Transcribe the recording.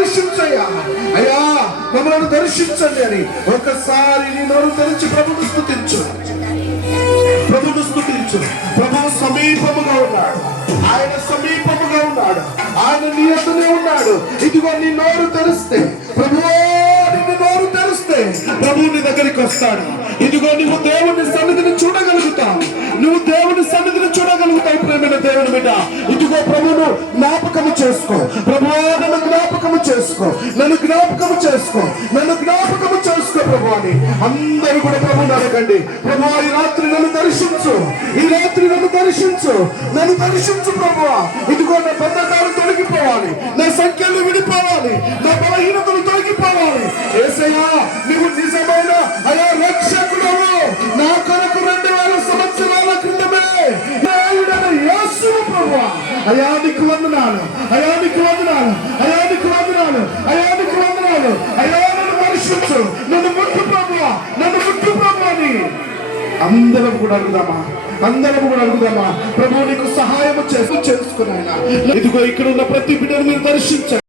దర్శించయ్యా, అయ్యా మమ్మల్ని దర్శించండి అని ఒకసారి నీ నోరు తెరిచి ప్రభువును స్తుతించు. ప్రభువును స్తుతించు. ప్రభువు సమీపముగా ఉన్నాడు, ఆయన సమీపముగా ఉన్నాడు, ఆయన నీ యొద్దనే ఉన్నాడు. ఇదిగో నీ నోరు తెరిస్తే ప్రభువా, నిన్ను నోరు తెరిస్తే ప్రభువు నీ దగ్గరికి వస్తాడు. ఇదిగో నువ్వు దేవుని సన్నిధిని చూడగలుగుతావు, నువ్వు దేవుని సన్నిధిని చూడగలుగుతావు. ప్రేమైన దేవుని బిడ్డ, ఇదిగో ప్రభువును జ్ఞాపకము చేసుకో. ప్రభువా నన్ను జ్ఞాపకము చేసుకో, నన్ను జ్ఞాపకము చేసుకో, నన్ను జ్ఞాపకము చేసుకో ప్రభు అని అందరూ కూడా ప్రభువుని అడగండి. ప్రభువా ఈ రాత్రి నన్ను దర్శించు, ఈ రాత్రి నన్ను దర్శించు, నన్ను దర్శించు ప్రభువా. ఇదిగో నా బంధకాలు తొలగిపోవాలి, నా సంఖ్యలు విడిపోవాలి, నా బలహీనతలు తొలగిపోవాలి. యేసయ్యా నీవు నిజమైన అయా రక్షకుడవు. నా కొరకు 2000 సంవత్సరాల క్రితమే యేసు ప్రభువా, అయా నీకు వందనాలు, అయా నీకు వందనాలు, అయా నీకు వందనాలు, అయా నీకు వందనాలు. అయా నన్ను దర్శించు, నన్ను ముట్టు ప్రభువా, నన్ను ముట్టు ప్రభు అని అందరం కూడా అడుగుదామా, అందరం కూడా అడుగుదామా. ప్రభు నీకు సహాయం చేసుకున్నాయన. ఇదిగో ఇక్కడ ఉన్న ప్రతి బిడ్డను మీరు దర్శించండి.